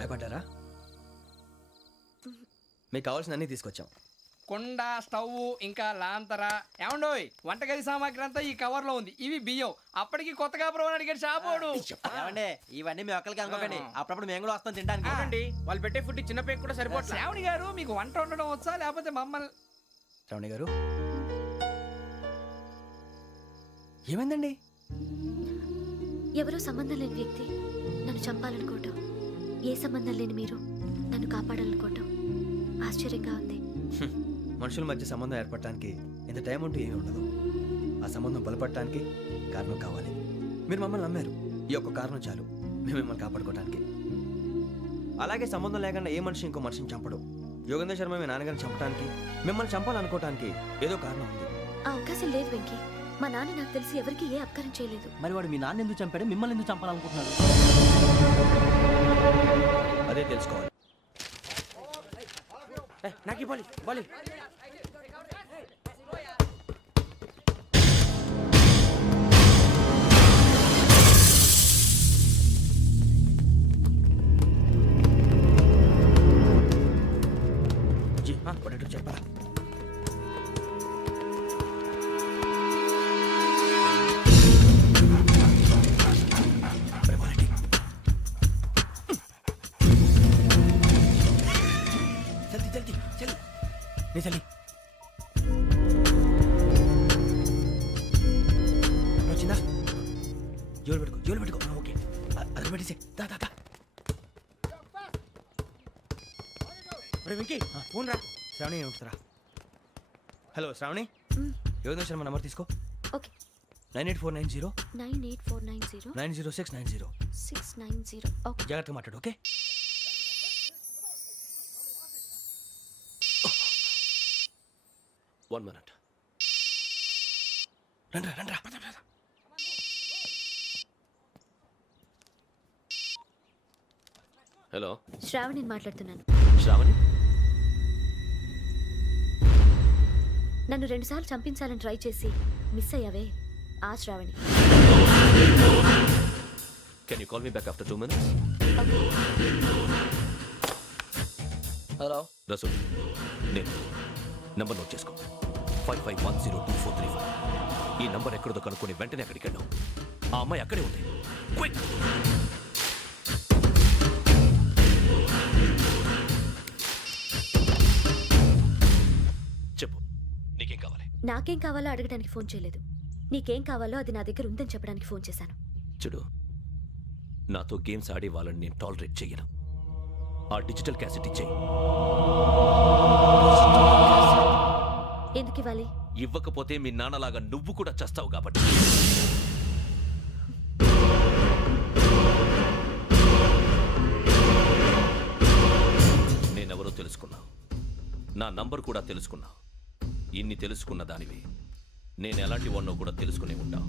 భయపడ్డారా? మీకు కావాల్సిన అన్నీ తీసుకొచ్చాం. కుండ, స్టవ్, ఇంకా లాంతర. ఏమండోయ్, వంటగది సామాగ్రి అంతా ఈ కవర్ లో ఉంది. ఇవి బియ్యం. అప్పటికి కొత్తగా బ్రౌన్ అడిగాడు షాపోడు. ఏమండి ఇవన్నీ మీ ఒక్కరికి అనుకోకండి, అప్పుడప్పుడు మేము కూడా వస్తాం తినడానికి. చూడండి, వాళ్ళు పెట్టే ఫుడ్ చిన్న పేరు కూడా సరిపోతుంది. శ్రావణి గారు, మీకు వంట వండడం వచ్చా లేకపోతే మమ్మల్ని? శ్రావణి గారు ఏమైందండి? ఎవరో సంబంధం లేని వ్యక్తి నన్ను చంపాలనుకోవటం, ఏ సంబంధం లేని మీరు నన్ను కాపాడాలనుకోవటం ఆశ్చర్యంగా ఉంది. మనుషుల మధ్య సంబంధం ఏర్పడటానికి ఇంత టైం ఉంటూ ఏమీ ఉండదు. ఆ సంబంధం బలపడటానికి కారణం కావాలి. మీరు మమ్మల్ని నమ్మారు, ఈ ఒక్క కారణం చాలు మేము మిమ్మల్ని కాపాడుకోవడానికి. అలాగే సంబంధం లేకుండా ఏ మనిషి ఇంకో మనిషిని చంపడు. యోగేంద్ర శర్మ మీ నాన్నగారిని చంపడానికి, మిమ్మల్ని చంపాలనుకోవటానికి ఏదో కారణం ఉంది. ఆ అవకాశం లేదు వెంకీ. మా నాన్న నాకు తెలిసి ఎవరికి ఏ అపకారం చేయలేదు. మరి వాడు మీ నాన్న ఎందుకు చంపాడు, మిమ్మల్ని ఎందుకు చంపాలనుకుంటున్నాడు? అదే తెలుసుకోవాలి. నాకు బాలి బాలి. చెప్పరా? చలి వచ్చిందా? జోలు పెట్టుకో. ఓకే, అది పెట్టేసి వెంకీ ఫోన్ రా. శ్రావణి ఏమిటరా? హలో శ్రావణి, యోగేంద్ర శర్మ నంబర్ తీసుకో. ఓకే. 98490 98490 90690. 690. ఓకే, జాగ్రత్తగా మాట్లాడు. ఓకే. One minute. రండ్రా. హలో, శ్రావణిని మాట్లాడుతున్నాను. శ్రావణి. నన్ను 2 సార్లు చంపించాలని ట్రై చేసి మిస్ అయ్యావే, ఆ Sravani. Can you call me back after 2 minutes? Hello Rasool, నేను నంబర్ నోట్ చేసుకో. 55102435. ఈ నంబర్ ఎక్కడదో కనుక్కొని వెంటనే అక్కడికి వెళ్ళాం. ఆ అమ్మాయి అక్కడే ఉంది. క్విక్. చెప్పు, నీకేం కావాలి? నాకేం కావాలో అడగడానికి ఫోన్ చేయలేదు. నీకేం కావాలో అది నా దగ్గర ఉందని చెప్పడానికి ఫోన్ చేశాను. చూడు, నాతో గేమ్స్ ఆడే వాళ్ళని నేను టాలరేట్ చెయ్యను. ఆ డిజిటల్ క్యాసెట్ ఇచ్చేయి. ఎందుకు ఇవ్వాలి? ఇవ్వకపోతే మీ నాన్నలాగా నువ్వు కూడా చస్తావు కాబట్టి. నేనెవరో తెలుసుకున్నావు, నా నంబర్ కూడా తెలుసుకున్నావు. ఇన్ని తెలుసుకున్న దానివి నేను ఎలాంటి వాడినో కూడా తెలుసుకునే ఉంటావు.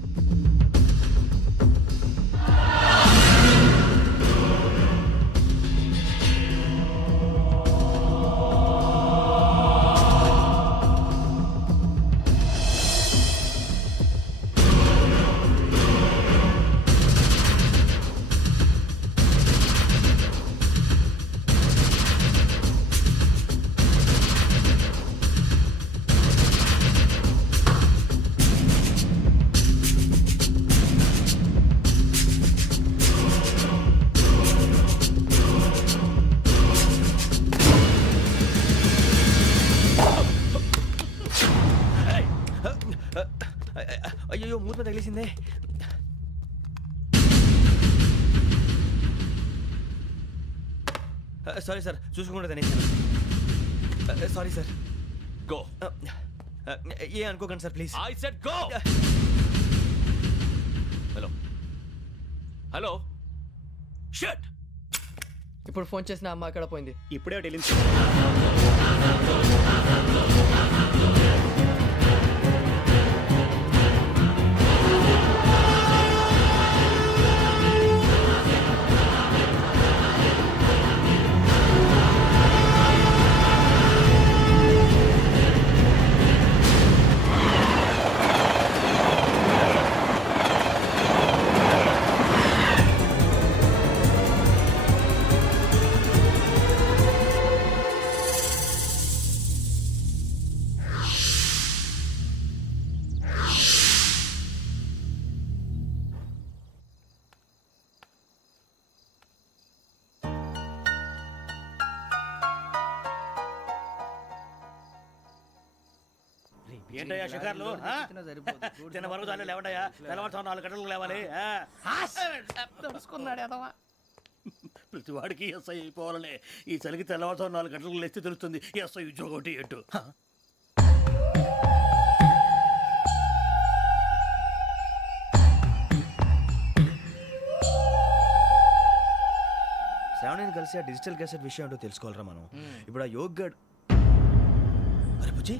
అయ్యో, మూత తగిలేసిందే. సారీ సార్, చూసుకుంటా తినేసాను. Sorry sir. గో. ఏ అనుకోకండి sir, please. I said go. Hello. Shut. ఇప్పుడు ఫోన్ చేసిన అమ్మ అక్కడ పోయింది. ఇప్పుడే డెలివరీ. ఏంటయ్యా షికార్లు తిన్న వరకు చాలు లేవండయ్యా తెల్లవారుతో 4 గంటలకు లేవాలి తెలుసుకున్నాడు ఎదవా. ప్రతి వాడికి ఎస్ఐ అయిపోవాలనే ఈ చలికి తెల్లవారుతో 4 గంటలకు లేస్తే తెలుస్తుంది ఎస్ఐ ఉద్యోగం ఒకటి ఏంటో శ్రావణిని కలిసి ఆ డిజిటల్ క్యాసెట్ విషయం ఏంటో తెలుసుకోవాలరా మనం. ఇప్పుడు ఆ యోగ్ గడ్ అరే బుజ్జి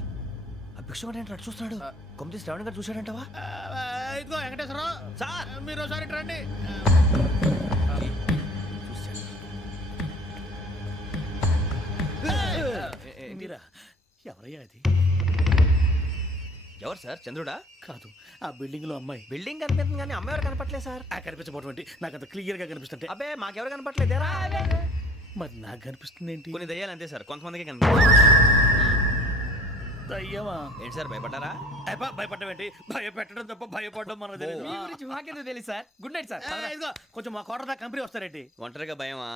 ఆ భిక్షం ఏంటి అటు చూస్తున్నాడు. కొమ్మతి శ్రావణి గారు చూశాడంటావా? ఇదిగో వెంకటేశ్వరరావు సార్ మీరు ఒకసారి రండి. మీరా ఎవరయ్యా అది? ఎవరు సార్? చంద్రుడా? కాదు ఆ బిల్డింగ్ లో అమ్మాయి. బిల్డింగ్ కనిపిస్తుంది కానీ అమ్మ ఎవరు కనపట్లేదు సార్. ఆ కనిపించబోటువంటి నాకు అంత క్లియర్ గా కనిపిస్తుంటే అబ్బే మాకెవరు కనపట్లేదేరా. మరి నాకు కనిపిస్తుంది ఏంటి? కొన్ని దయ్యాలు అంతే సార్, కొంతమందికి కనిపిస్తుంది. దయ్యమా? ఏంటి సార్ భయపడ్డారా? భయపడడం ఏంటి? భయపెట్టడం తప్ప భయపడడం మనకు తెలియదు. మీ గురించి మాకెందుకు తెలుసు సార్. Good night sir. ఇదిగో కొంచెం మా కోట దాకా కంపెనీ వస్తారేంటి? ఒంటరిగా భయమా?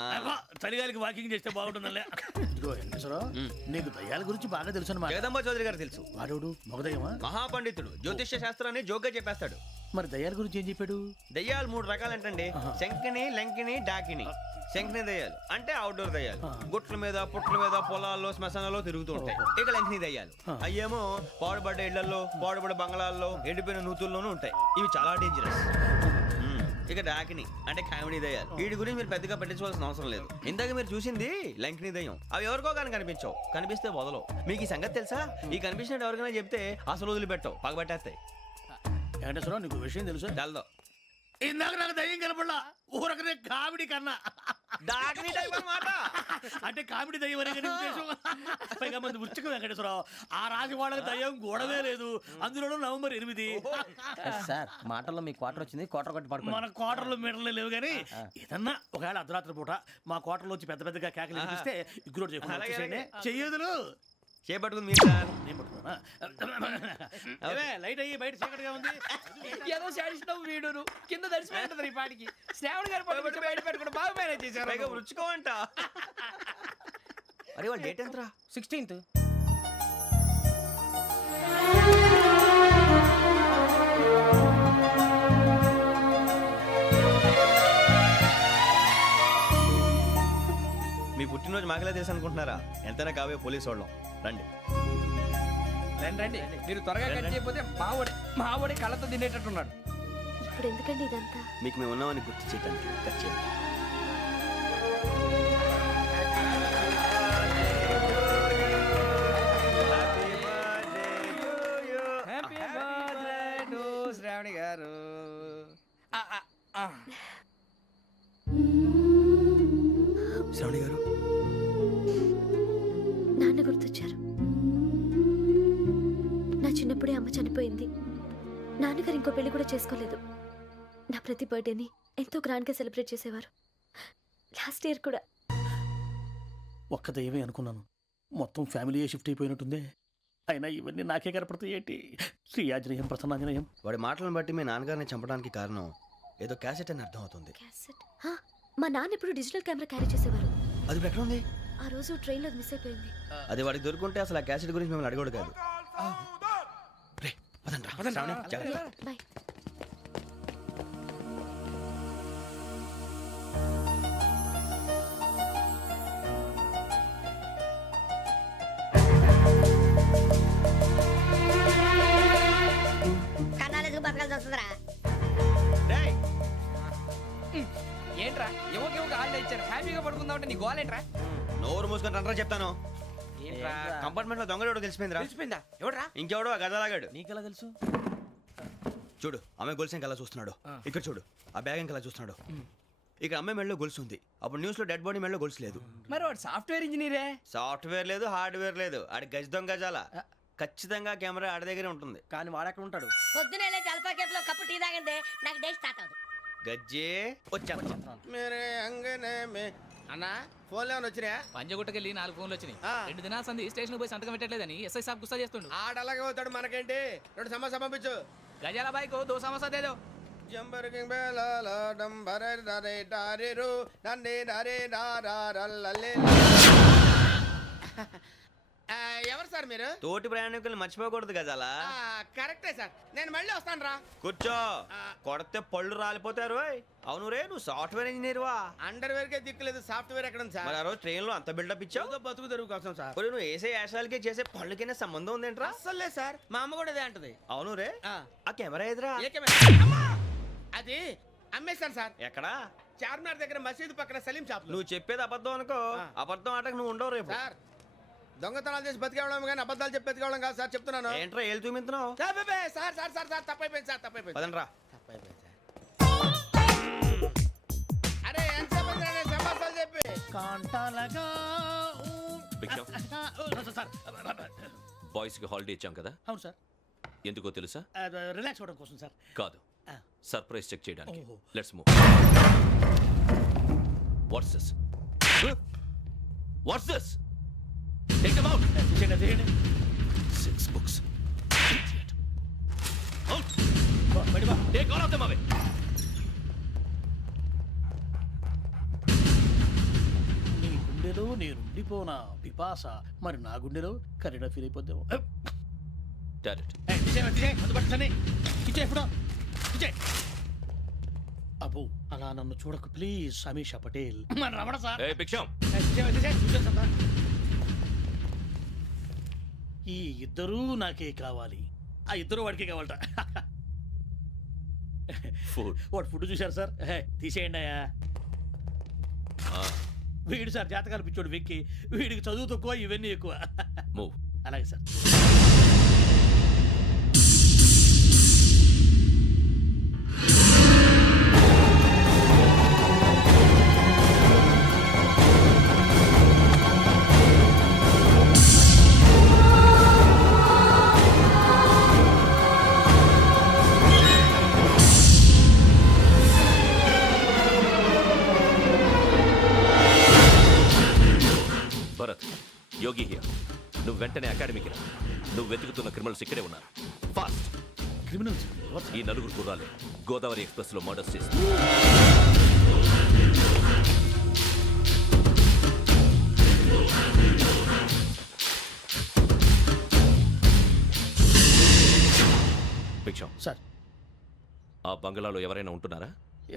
చలిగాలికి వాకింగ్ చేస్తే బాగుంటుందిలే. ఇదిగో వెంకటేశ్వరరావు నీకు దయ్యాల గురించి బాగా తెలుసు అన్నమాట. జగదంబ చౌదరి గారు తెలుసు. వాడు మగదయ్యమా? మహాపండితుడు, జ్యోతిష్య శాస్త్రాన్ని జోగ్గా చెప్పేస్తాడు. మరి దయ్యాల గురించి ఏం చెప్పాడు? దయ్యాలు 3 రకాలంటండి. శంకిని, లంకిని, డాకిని. శంకిని దయ్యాలు అంటే అవుట్డోర్ దయ్యాలు, గుట్ల మీద పుట్ల మీద పొలాల్లో శ్మశానాల్లో తిరుగుతూ ఉంటాయి. ఇక లంకిని దయ్యాలు అయ్యేమో పాడుబడ్డ ఇళ్లలో, పాడుబడ్డ బంగ్లాల్లో, ఎండిపోయిన నూతుల్లోనూ ఉంటాయి. ఇవి చాలా డేంజరస్. ఇక డాకిని అంటే కామెడీ దయ్యాలు. వీటి గురించి మీరు పెద్దగా పట్టించుకోవాల్సిన అవసరం లేదు. ఇందాక మీరు చూసింది లంకిని దయ్యం. అవి ఎవరికో కానీ కనిపించవు, కనిపిస్తే వదలవు. మీకు ఈ సంగతి తెలుసా? ఈ కనిపించినట్టు ఎవరికైనా చెప్తే అసలు వదిలిపెట్టవు, పగబట్టేస్తాయి. వెంకటేశ్వరరావు నీకు విషయం తెలుసు? తెలదో. ఇందాక నాకు దయ్యం కనపడలా, ఊరకనే కామెడీ కన్నా. డాకిని టైప్ అన్నమాట. అంటే కామెడీ దయ్యం అనే కదా ఉద్దేశం. పైగా మంది ఉచ్చకం వెంకటేశ్వరరావు. ఆ రాజు వాళ్ళకి దయ్యం గొడవే లేదు. అందులోనూ నవంబర్ 8. సార్ మాటల్లో మీ క్వార్టర్ వచ్చింది, క్వార్టర్ కొట్టి పడుకో. మన కోటర్లో మీటర్లు లేవు కానీ ఏదన్నా ఒకవేళ అర్ధరాత్రి పూట మా కోటర్లో వచ్చి పెద్ద పెద్దగా కేకలు వినిపిస్తే ఇగ్గురు చేయకుండా చెయ్యదులు చేపట్టుకుంది మీరు సార్. లైట్ అయ్యి బయట చీకటిగా ఉంది. ఏదో శాడిస్తావు వీడును కింద దర్శనం ఈ పాటికి. శ్రావణ్ గారు పట్టుకొచ్చి బయట పెట్టుకుంటే బాగా మేనేజ్ చేశారు. పైగా రుచుకోమంట. అరే వాళ్ళ డేట్ ఎంతరా? 16th. మీ పుట్టినరోజు మాకలే తెలుసు అనుకుంటున్నారా? ఎంతైనా కావే పోలీసు వాళ్ళం. రండి రండి రండి. మీరు త్వరగా కట్ చేయకపోతే మావడి కళ్ళతో తినేటట్టున్నాడు. ఇప్పుడు ఎందుకండి ఇదంతా? మీకు మేము ఉన్నామని గుర్తు చేయడానికి కట్ చేయండి. హ్యాపీ బర్త్డే టు శ్రావణి గారు. శ్రావణి గారు నాన్న గుర్తొచ్చారు. నా చిన్నప్పుడే అమ్మ చనిపోయింది. నాన్నగారు ఇంకో పెళ్లి కూడా చేసుకోలేదు. నా ప్రతి బర్త్డేని ఎంతో గ్రాండ్గా సెలబ్రేట్ చేసేవారు. లాస్ట్ ఇయర్ కూడా. ఒక్క దయ్యమే అనుకున్నాను, మొత్తం ఫ్యామిలీ షిఫ్ట్ అయిపోయినట్టుందే. అయినా ఇవన్నీ నాకే కనపడతాయి ఏంటి? శ్రీ ఆంజనేయం ప్రసన్నాంజనేయం. వాడి మాటలను బట్టి మీ నాన్నగారిని చంపడానికి కారణం ఏదో క్యాసెట్ అని అర్థం అవుతుంది. క్యాసెట్? మా నాన్న ఎప్పుడు డిజిటల్ కెమెరా క్యారీ చేసేవారు. అది ఇప్పుడు ఎక్కడ ఉంది? ఆ రోజు ట్రైన్లో మిస్ అయిపోయింది. అది వాడికి దొరుకుంటే అసలు ఆ క్యాసెట్ గురించి మిమ్మల్ని అడగడు కాదు. రే, పదండ్రా. శ్రావణి, జాగ్రత్త. బాయ్. కన్నాలేసుకు బతకాల్సి వస్తుందిరా. రేయ్, ఏంట్రా ఎవరికి హాలిడే ఇచ్చారు, హ్యాపీగా పడుకుందామంటే నీ గోల్ ఏంట్రా? నోరు మూసుకొని రండ్రా చెప్తాను. కంపార్ట్మెంట్ లో దొంగడు తెలిసిపోయిందిరా. తెలిసిపోయిందా? ఎవడ్రా? ఇంకెవడో ఆ గదలాగాడు. నీకెలా తెలుసు? చూడు అమ్మాయి గొలుసు ఇంకలా చూస్తున్నాడు. ఇక్కడ చూడు ఆ బ్యాగ్ ఇంకలా చూస్తున్నాడు. ఇక్కడ అమ్మాయి మెడలో గొలుసు ఉంది. అప్పుడు న్యూస్ లో డెడ్ బాడీ మెడలో గొలుసు లేదు. మరి వాడు సాఫ్ట్వేర్ ఇంజనీరే. సాఫ్ట్వేర్ లేదు, హార్డ్వేర్ లేదు. ఆడి గజ దొంగ గజాల. ఖచ్చితంగా కెమెరా ఆడి దగ్గరే ఉంటుంది. కానీ వాడెక్కడ ఉంటాడు? పొద్దునే లేచి అల్ఫా కేఫ్ లో కప్పు టీ తాగిందే నాకు డే స్టార్ట్ అవుతుంది. గజ్జే వచ్చా. అన్నా ఫోన్లో ఏమైనా వచ్చినాయా? పంజగుట్టకెళ్ళి 4 ఫోన్లు వచ్చినాయి. 2 దినాల సంది స్టేషన్ పోయి సంతకం పెట్టలేదని ఎస్ఐ సాబ్ గుస్తా చేస్తుండు. ఆడలాగే పోతాడు, మనకేంటి? 2 సమస్య పంపించు. గజాల బైక్ 2 సమస్య దేదో. జంబరకింగ్ బేలాల డంబరే నరే డారిరు నన్నే నరే నారారల్లలే. ఎవరు సార్ మీరు తోటి ప్రయాణికుల్ని మర్చిపోకూడదు గజాలా. కరెక్టే సార్, నేను మళ్ళీ వస్తాను రా. కూర్చో, కొడితే పళ్ళు రాలిపోతారు. ఓయ్. అవును రే, నువ్వు సాఫ్ట్వేర్ ఇంజనీర్ వా? అండర్వేర్ కే దిక్కులేదు, సాఫ్ట్వేర్ ఎక్కడ ఉంది సార్? మరి ఆ రోజు ట్రైన్ లో అంత బిల్డప్ ఇచ్చావు. ఏదో బతుకు తెరువు కోసం సార్. ఒరేయ్, నువ్వు వేసే యాశాలకి చేసే పళ్ళకైనా సంబంధం ఉందేంట్రా? అస్సలు లేదు సార్, మా అమ్మ కూడా అదే అంటది. అవును రే, ఆ, ఆ కెమెరా ఎదురా ఏ కెమెరా? అమ్మా! అది అమ్మేశాను సార్, ఎక్కడా? చార్మినార్ దగ్గర మసీదు పక్కన సలీం షాప్ లో. నువ్వు చెప్పేది అబద్ధం అనుకో. ఆ. అబద్ధం ఆటకు నువ్వు ఉండవు రేపు. సార్ దొంగతనాలు చేసి బతికేవడం కానీ అబద్ధాలు చెప్పి బతికేవడం కాదు సార్, చెప్తున్నాను. ఏంట్రా ఏళ్ళు చూపించినావు? సార్ బే, సార్ సార్ సార్ సార్ తప్పైపోయింది సార్, తప్పైపోయింది. పదండ్రా. తప్పైపోయింది సార్. అరే ఎంతసేపు అయిందిరా నేను సమాసాలు చెప్పి. కాంటాలగా భిక్షం, సార్ బాయ్స్ కి హాలిడే ఇచ్చాం కదా, అవును సార్, ఎందుకో తెలుసా? రిలాక్స్ అవ్వడం కోసం సార్. కాదు, సర్ప్రైజ్ చెక్ చేయడానికి. ఓహో. Let's move. What's this? What's this? Take them out. తీయండి. 6 books. Idiot. Out. బయట బా. Take all of them away. నీ గుండెలో నేనుండిపోనా పిపాస, మరి నా గుండెలో కరీడా ఫీల్ అయిపోద్దాము. Direct. అబ్బో అలా నన్ను చూడకు please, Sameesha Patel. Ramana sir. Hey, భిక్షం. ఈ ఇద్దరూ నాకే కావాలి, ఆ ఇద్దరు వాడికే కావాలట. Food. వాడు ఫుడ్ చూశారు సార్, తీసేయండి అయ్యా. వీడు సార్ జాతకాలు పిచ్చోడు వెక్కి, వీడికి చదువు తక్కువ ఇవన్నీ ఎక్కువ. Move. అలాగే సార్. Bharat, Yogi here. నువ్వు వెంటనే అకాడమీకి రా. నువ్వు వెతుకుతున్న క్రిమినల్స్ ఇక్కడే ఉన్నారు. ఫాస్ట్. క్రిమినల్స్ ఈ నలుగురు గుర్రాలు గోదావరి ఎక్స్ప్రెస్ లో మర్డర్స్ చేసి భిక్షం, సార్. ఆ బంగ్లాలో ఎవరైనా ఉంటున్నారా?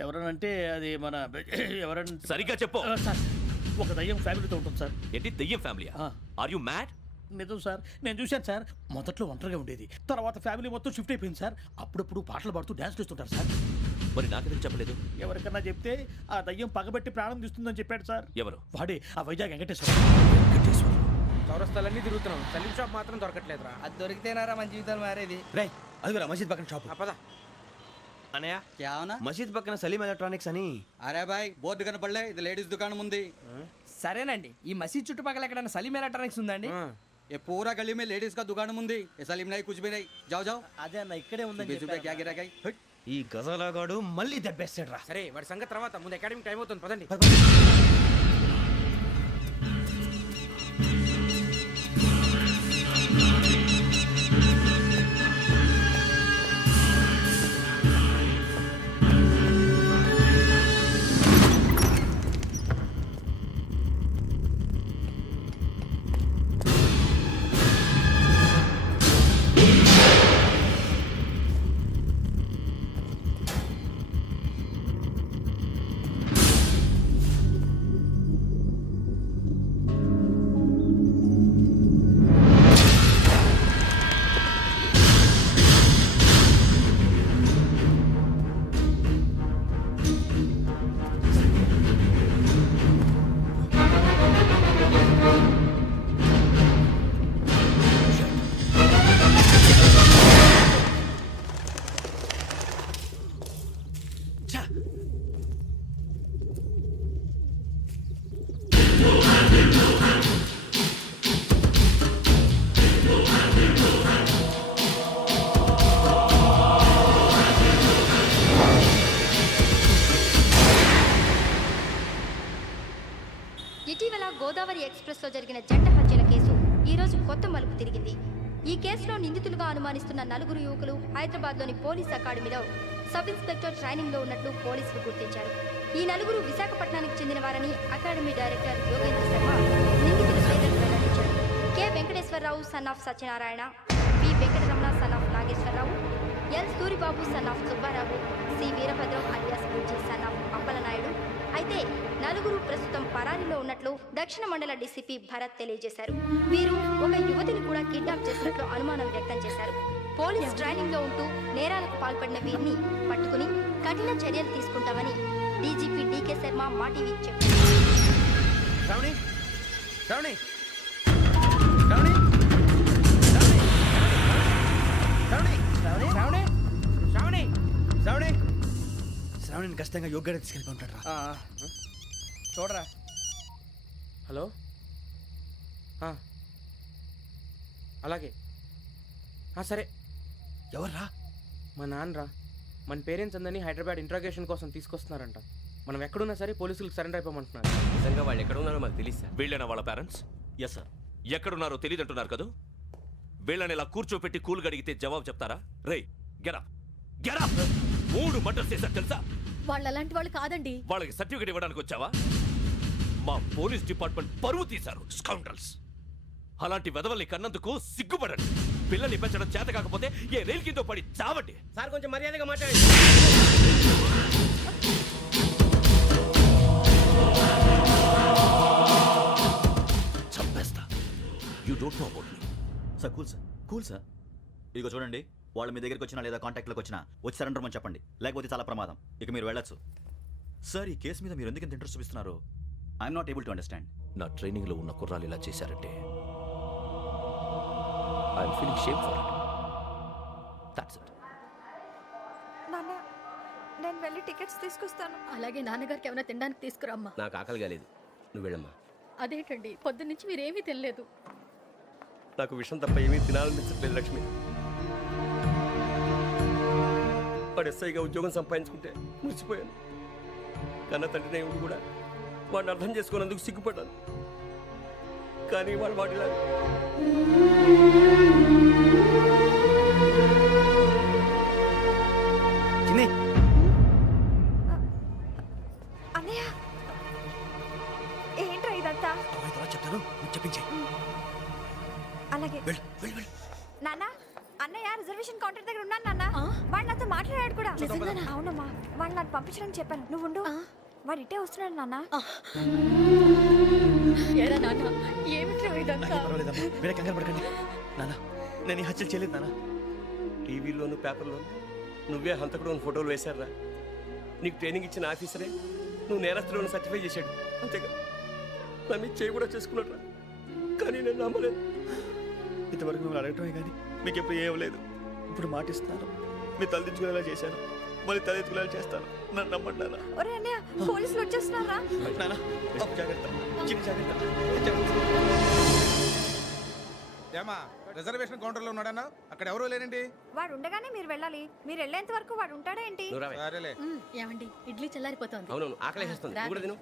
ఎవరనంటే అది మన ఎవరంటే సరిగ్గా చెప్పు. సార్, ఒక దయ్యం ఫ్యామిలీతో ఉంటుంది సార్. ఏంటి దెయ్యం ఫ్యామిలీ? ఆ. Are you mad? నిజం సార్, నేను చూశాను సార్. మొదట్లో ఒంటరిగా ఉండేది, తర్వాత ఫ్యామిలీ మొత్తం షిఫ్ట్ అయిపోయింది సార్. అప్పుడప్పుడు పాటలు పాడుతూ డ్యాన్స్ చేస్తుంటారు సార్. మరి నాకెందుకు చెప్పలేదు? ఎవరికన్నా చెప్తే ఆ దయ్యం పగబెట్టి ప్రాణం తీస్తుందని చెప్పాడు సార్. ఎవరు? వాడే ఆ వైజాగ్ వెంకటేశ్వర. చౌరస్తాలన్నీ తిరుగుతున్నాం, సలీం షాప్ మాత్రం దొరకట్లేదురా. అది దొరికితేనారా మన జీవితాలు మారేది. రే అదిగురా మసీద్ పక్కన షాప్. పద. అనయ్య, क्या होना? మసీద్ పక్కన సలీం ఎలక్ట్రానిక్స్ అని. अरे भाई బోర్డు కనపడలే, ఇది లేడీస్ దుకాణం ఉంది. సరేనండి, ఈ మసీద్ చుట్టుపక్కల ఎక్కడైనా సలీం ఎలక్ట్రానిక్స్ ఉందండి? ये पूरा गली में लेडीज का दुकान मुंदी, ये सलीम नहीं कुछ भी नहीं. जाओ जाओ. అదే అన్న ఇక్కడే ఉందని 20 रुपए क्या गिरा गई? ఈ గజాలగాడు మళ్ళీ దెబ్బేస్తాడు రా. సరే వాడి సంగతి తర్వాత, ముందు అకాడమిక్ టైం అవుతుంది, పదండి. ఇటీవల గోదావరి ఎక్స్ప్రెస్ లో జరిగిన జంట హత్యల కేసు ఈ రోజు కొత్త మలుపు తిరిగింది. ఈ కేసులో నిందితులుగా అనుమానిస్తున్న నలుగురు యువకులు హైదరాబాద్లోని పోలీస్ అకాడమీలో సబ్ ఇన్స్పెక్టర్ ట్రైనింగ్ లో ఉన్నట్లు పోలీసులు గుర్తించారు. ఈ నలుగురు విశాఖపట్నానికి చెందిన వారని అకాడమీ డైరెక్టర్ యోగేంద్ర శర్మ నిందితుల పేర్లను వెల్లడించారు. K Venkateswara Nageswararao son of Satyanarayana, P Venkataramana son of Nageswararao, L Suribabu son of Subbarao, C Veerabhadram alias Bujji son of Appalanaidu. అయితే నలుగురు ప్రస్తుతం పరారీలో ఉన్నట్లు దక్షిణ మండల డీసీపీ భరత్ తెలియజేశారు. వీరు ఒక యువతిని కూడా కిడ్నాప్ చేసినట్లు అనుమానం వ్యక్తం చేశారు. పోలీస్ ట్రైనింగ్ లో ఉంటూ నేరాలకు పాల్పడిన వీరిని పట్టుకుని కఠిన చర్యలు తీసుకుంటామని డీజీపీ డీకే శర్మ మా టీవీకి చెప్పారు. శ్రావణి శ్రావణి శ్రావణి శ్రావణి శ్రావణి శ్రావణి శ్రావణి శ్రావణి శ్రావణిని ఖచ్చితంగా యోగ్యత తీసుకెళ్ళి ఉంటాడు రా. చూడరా. హలో అలాగే సరే. ఎవర్రా? మా నాన్నరా. మన పేరెంట్స్ అందరినీ హైదరాబాద్ ఇంట్రాగేషన్ కోసం తీసుకొస్తున్నారంట. మనం ఎక్కడున్నా సరే పోలీసులకు సరెండర్ అయిపోమంటున్నారు. నిజంగా వాళ్ళు ఎక్కడ ఉన్నారో మాకు తెలియదు సార్. వీళ్ళైన వాళ్ళ పేరెంట్స్? Yes sir. ఎక్కడున్నారో తెలియదంటున్నారు కదా. వీళ్ళని ఇలా కూర్చోపెట్టి కూల్ గడిగితే జవాబు చెప్తారా? రేయ్ గెరా గెరా 3 మర్డర్స్ చేశారు తెలుసా? వాళ్ళు అలాంటి వాళ్ళు కాదండి. వాళ్ళకి సర్టిఫికేట్ ఇవ్వడానికి వచ్చావా? మా పోలీస్ డిపార్ట్మెంట్ పరువు తీశారు స్కౌండ్రల్స్. అలాంటి వెధవల్ని కన్నందుకు సిగ్గుపడండి. పిల్లల్ని పెంచడం చేత కాకపోతే ఏ రైలు కింద పడి చావండి. సార్ కొంచెం మర్యాదగా మాట్లాడండి. చంపేస్తా. You don't know about me. Sir cool sir. ఇదిగో చూడండి, వాళ్ళు మీ దగ్గరికి వచ్చినా లేదా కాంటాక్ట్లోకి వచ్చినా వచ్చి సరెండర్ అని చెప్పండి, లేకపోతే చాలా ప్రమాదం. ఇక మీరు వెళ్ళొచ్చు. సార్, ఈ కేసు మీద మీరు ఎందుకు ఇంత ఇంట్రెస్ట్ చూపిస్తున్నారు? I'm not able to understand. నా ట్రైనింగ్లో ఉన్న కుర్రాలు ఇలా చేశారంటే I'm feeling shame for it. That's it. నాన్న, నేను వెళ్ళి టికెట్స్ తీసుకొస్తాను. అలాగే నాన్నగారికి ఏమైనా తినడానికి తీసుకురమ్మా. నాకు ఆకలి కాలేదు, నువ్వు వెళ్ళమ్మా. అదేంటండి పొద్దున్నుంచి మీరేమీ తినలేదు. నాకు విషయం తప్ప ఏమీ తినాలనిపించట్లేదు లక్ష్మి. వాడు ఎస్ఐగా ఉద్యోగం సంపాదించుకుంటే మురిసిపోయాను. కన్న తండ్రిని ఉండి కూడా వాడిని అర్థం చేసుకున్నందుకు సిగ్గుపడ్డాను. కానీ వాడు వాడిలా చిన్ని అన్నయ్య, ఏంట్రా ఇదంతా? చెప్తాను, నువ్వు చెప్పించే. అలాగే. వెళ్ళు వెళ్ళు వెళ్ళు. నాన్న, అన్నయ్య రిజర్వేషన్ కౌంటర్ దగ్గర ఉన్నాను నాన్న. వాడు నాతో మాట్లాడాడు కూడా. అవునమ్మా, వాడు నాకు పంపించడానికి చెప్పాను. నువ్వు ఉండు. వాడు ఇట్టే వస్తున్నాడు నాన్న. ఏరా నాన్న, ఏమిట్రా ఇదంతా? నాకేం పర్వాలేదమ్మా, మీరే కంగారు పడకండి. నాన్న, నేను ఈ హత్యలు చేయలేదు నాన్న. టీవీలోను పేపర్లోను నువ్వే హంతకుడు అని ఫోటోలు వేశారా? నీకు ట్రైనింగ్ ఇచ్చిన ఆఫీసరే నువ్వు నేరస్తులను సర్టిఫై చేశాడు. అంతేగా నా మీద చేయి కూడా చేసుకున్నాడు. కానీ నేను నమ్మలేదు. ఇంతవరకు మిమ్మల్ని అడగటమే కానీ మీకు ఎప్పుడు ఏమలేదు. ఇప్పుడు మాటిస్తున్నాను, మీ తలదించుకునేలా చేశాను, మళ్ళీ తలెత్తుకునేలా చేస్తాను. నన్ను నమ్మండి నాన్న. ఒరే అన్నయ్య, పోలీసులు వచ్చేస్తున్నారా? నాన్న, జాగ్రత్త, చిన్న జాగ్రత్త. ఏమా రిజర్వేషన్ కౌంటర్ లో ఉన్నాడన్నా? అక్కడ ఎవరూ లేనండి. వాడు ఉండగానే మీరు వెళ్ళాలి. మీరు వెళ్ళేంత వరకు వాడు ఉంటాడా ఏంటి? నువ్వు రావే. సరేలే. ఏమండి, ఇడ్లీ చల్లారిపోతుంది. అవునవును, ఆకలి వేస్తుంది. రా. నువ్వు కూడా తిను.